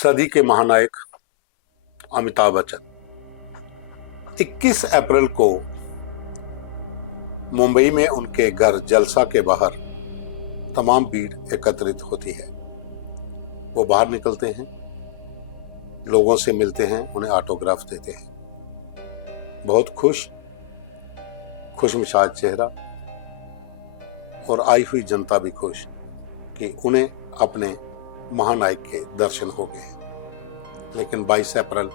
सदी के महानायक अमिताभ बच्चन 21 अप्रैल को मुंबई में उनके घर जलसा के बाहर तमाम भीड़ एकत्रित होती है। वो बाहर निकलते हैं, लोगों से मिलते हैं, उन्हें ऑटोग्राफ देते हैं। बहुत खुशमिजाज चेहरा और आई हुई जनता भी खुश कि उन्हें अपने महानायक के दर्शन हो गए। लेकिन 22 अप्रैल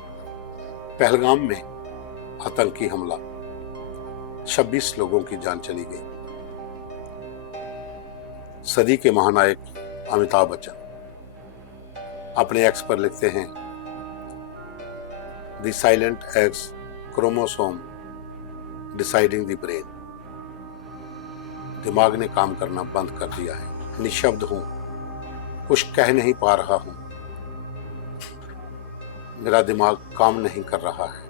पहलगाम में आतंकी हमला, 26 लोगों की जान चली गई। सदी के महानायक अमिताभ बच्चन अपने एक्स पर लिखते हैं, the silent x chromosome deciding the brain. दिमाग ने काम करना बंद कर दिया है, निशब्द हूं, कुछ कह नहीं पा रहा हूं, मेरा दिमाग काम नहीं कर रहा है।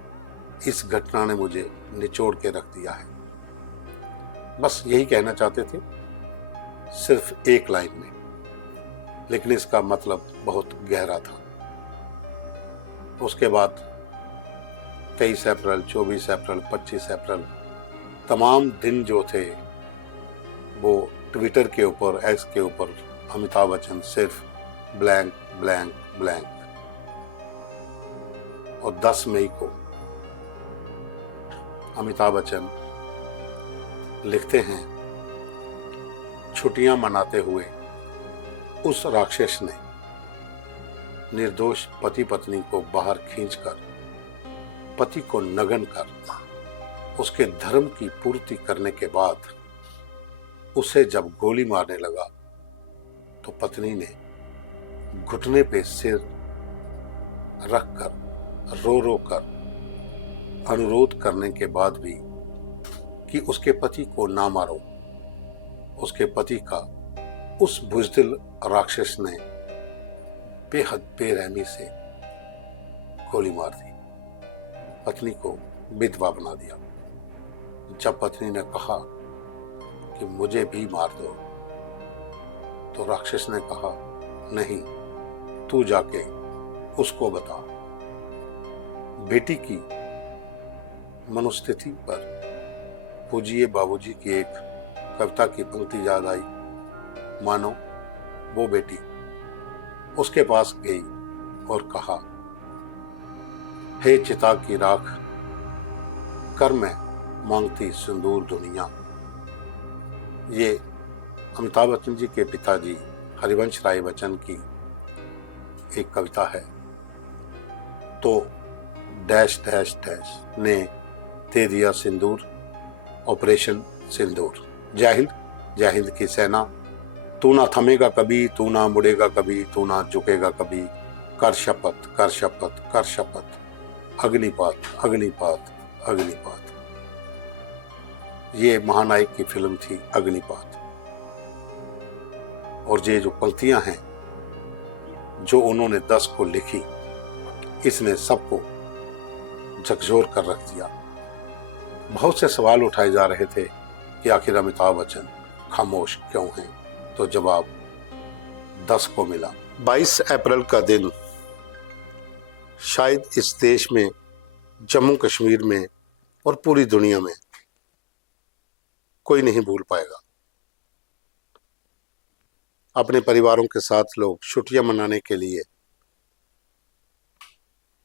इस घटना ने मुझे निचोड़ के रख दिया है। बस यही कहना चाहते थे, सिर्फ एक लाइन में, लेकिन इसका मतलब बहुत गहरा था। उसके बाद 23 अप्रैल, 24 अप्रैल, 25 अप्रैल तमाम दिन जो थे वो ट्विटर के ऊपर, एक्स के ऊपर अमिताभ बच्चन सिर्फ ब्लैंक ब्लैंक ब्लैंक। और 10 मई को अमिताभ बच्चन लिखते हैं, छुट्टियां मनाते हुए उस राक्षस ने निर्दोष पति पत्नी को बाहर खींचकर, पति को नग्न कर उसके धर्म की पूर्ति करने के बाद उसे जब गोली मारने लगा तो पत्नी ने घुटने पे सिर रखकर रो रो कर अनुरोध करने के बाद भी कि उसके पति को ना मारो, उसके पति का उस बुज़दिल राक्षस ने बेहद बेरहमी से गोली मार दी, पत्नी को विधवा बना दिया। जब पत्नी ने कहा कि मुझे भी मार दो, तो राक्षस ने कहा, नहीं, तू जाके उसको बता। बेटी की मनोस्थिति पर पूजिए बाबूजी की एक कविता की पंक्ति याद आई, मानो वो बेटी उसके पास गई और कहा, हे चिता की राख, कर मैं मांगती सिंदूर दुनिया। ये अमिताभ बच्चन जी के पिताजी हरिवंश राय बच्चन की एक कविता है। तो डैश डैश डैश ने दे दिया सिंदूर, ऑपरेशन सिंदूर। जय हिंद, जय हिंद की सेना। तू ना थमेगा कभी, तू ना मुड़ेगा कभी, तू ना झुकेगा कभी, कर शपथ कर शपथ कर शपथ, अग्निपात अग्निपात अग्निपात। ये महानायक की फिल्म थी अग्निपात। और ये जो पंक्तियां हैं जो उन्होंने 10 को लिखी, इसने सबको झकझोर कर रख दिया। बहुत से सवाल उठाए जा रहे थे कि आखिर अमिताभ बच्चन खामोश क्यों हैं, तो जवाब 10 को मिला। 22 अप्रैल का दिन शायद इस देश में, जम्मू कश्मीर में और पूरी दुनिया में कोई नहीं भूल पाएगा। अपने परिवारों के साथ लोग छुट्टियां मनाने के लिए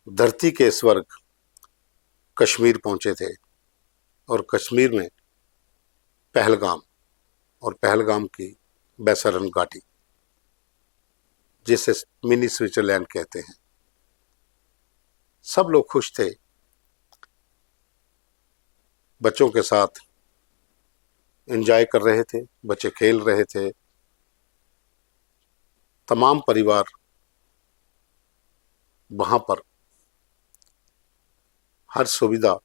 धरती के स्वर्ग कश्मीर पहुंचे थे। और कश्मीर में पहलगाम, और पहलगाम की बैसरन घाटी, जिसे मिनी स्विट्जरलैंड कहते हैं, सब लोग खुश थे। बच्चों के साथ एंजॉय कर रहे थे, बच्चे खेल रहे थे। तमाम परिवार वहां पर हर सुविधा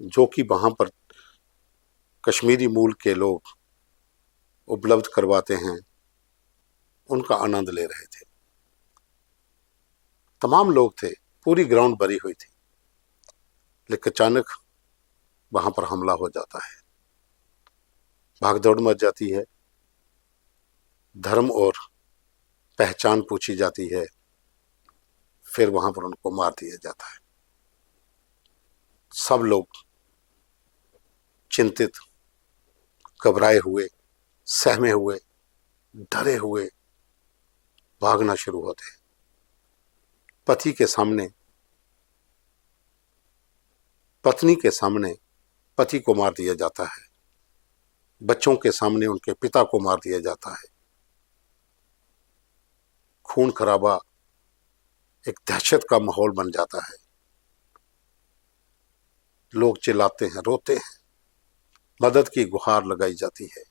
जो कि वहां पर कश्मीरी मूल के लोग उपलब्ध करवाते हैं, उनका आनंद ले रहे थे। तमाम लोग थे, पूरी ग्राउंड भरी हुई थी। लेकिन अचानक वहां पर हमला हो जाता है, भागदौड़ मच जाती है, धर्म और पहचान पूछी जाती है, फिर वहां पर उनको मार दिया जाता है। सब लोग चिंतित, घबराए हुए, सहमे हुए, डरे हुए भागना शुरू होते हैं। पति के सामने, पत्नी के सामने पति को मार दिया जाता है, बच्चों के सामने उनके पिता को मार दिया जाता है। खून खराबा, एक दहशत का माहौल बन जाता है। लोग चिल्लाते हैं, रोते हैं, मदद की गुहार लगाई जाती है।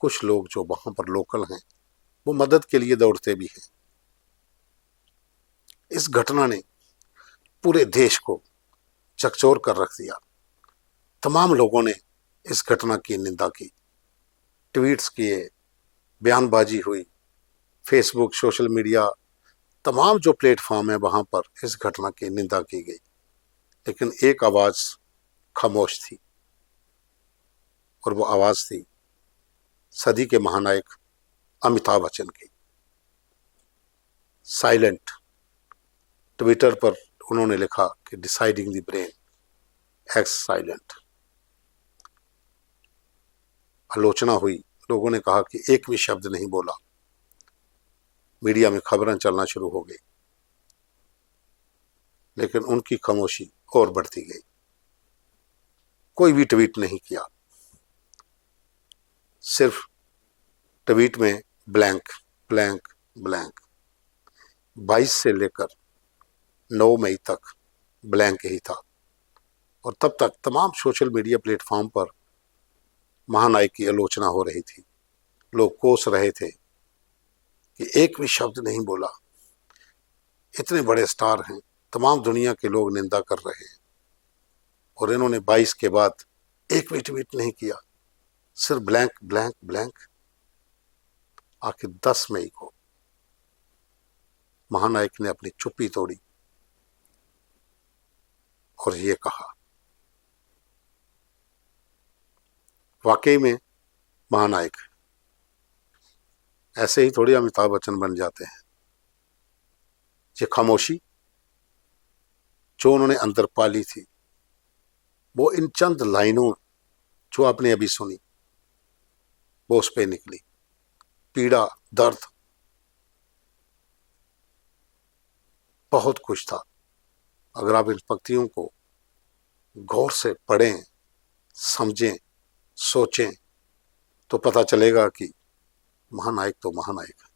कुछ लोग जो वहां पर लोकल हैं वो मदद के लिए दौड़ते भी हैं। इस घटना ने पूरे देश को झकझोर कर रख दिया। तमाम लोगों ने इस घटना की निंदा की, ट्वीट्स किए, बयानबाजी हुई, फेसबुक, सोशल मीडिया, तमाम जो प्लेटफॉर्म है वहां पर इस घटना की निंदा की गई। लेकिन एक आवाज खामोश थी, और वो आवाज थी सदी के महानायक अमिताभ बच्चन की। साइलेंट। ट्विटर पर उन्होंने लिखा कि deciding the brain x silent. आलोचना हुई, लोगों ने कहा कि एक भी शब्द नहीं बोला। मीडिया में खबरें चलना शुरू हो गई, लेकिन उनकी खामोशी और बढ़ती गई। कोई भी ट्वीट नहीं किया, सिर्फ ट्वीट में ब्लैंक ब्लैंक ब्लैंक। 22 से लेकर 9 मई तक ब्लैंक ही था, और तब तक तमाम सोशल मीडिया प्लेटफॉर्म पर महानायक की आलोचना हो रही थी। लोग कोस रहे थे कि एक भी शब्द नहीं बोला। इतने बड़े स्टार हैं, तमाम दुनिया के लोग निंदा कर रहे हैं, और इन्होंने 22 के बाद एक भी ट्वीट नहीं किया, सिर्फ ब्लैंक ब्लैंक ब्लैंक। आखिर 10 मई को महानायक ने अपनी चुप्पी तोड़ी और ये कहा। वाकई में महानायक ऐसे ही थोड़ी अमिताभ बच्चन बन जाते हैं। ये खामोशी जो उन्होंने अंदर पाली थी, वो इन चंद लाइनों जो आपने अभी सुनी वो उस पे निकली। पीड़ा, दर्द, बहुत कुछ था। अगर आप इन पंक्तियों को गौर से पढ़ें, समझें, सोचें, तो पता चलेगा कि महानायक तो महानायक है।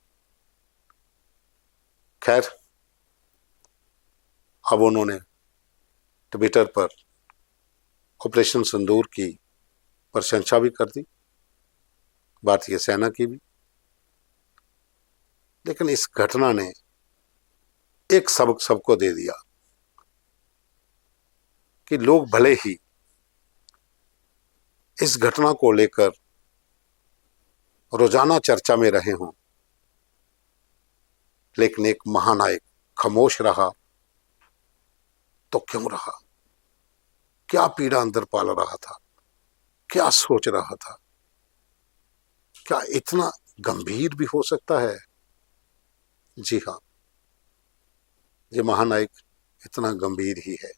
खैर, अब उन्होंने ट्विटर पर ऑपरेशन सिंदूर की प्रशंसा भी कर दी, भारतीय सेना की भी। लेकिन इस घटना ने एक सबक सबको दे दिया कि लोग भले ही इस घटना को लेकर रोजाना चर्चा में रहे हों, लेकिन एक महानायक खामोश रहा तो क्यों रहा? क्या पीड़ा अंदर पाल रहा था? क्या सोच रहा था? क्या इतना गंभीर भी हो सकता है? जी हाँ, ये महानायक इतना गंभीर ही है।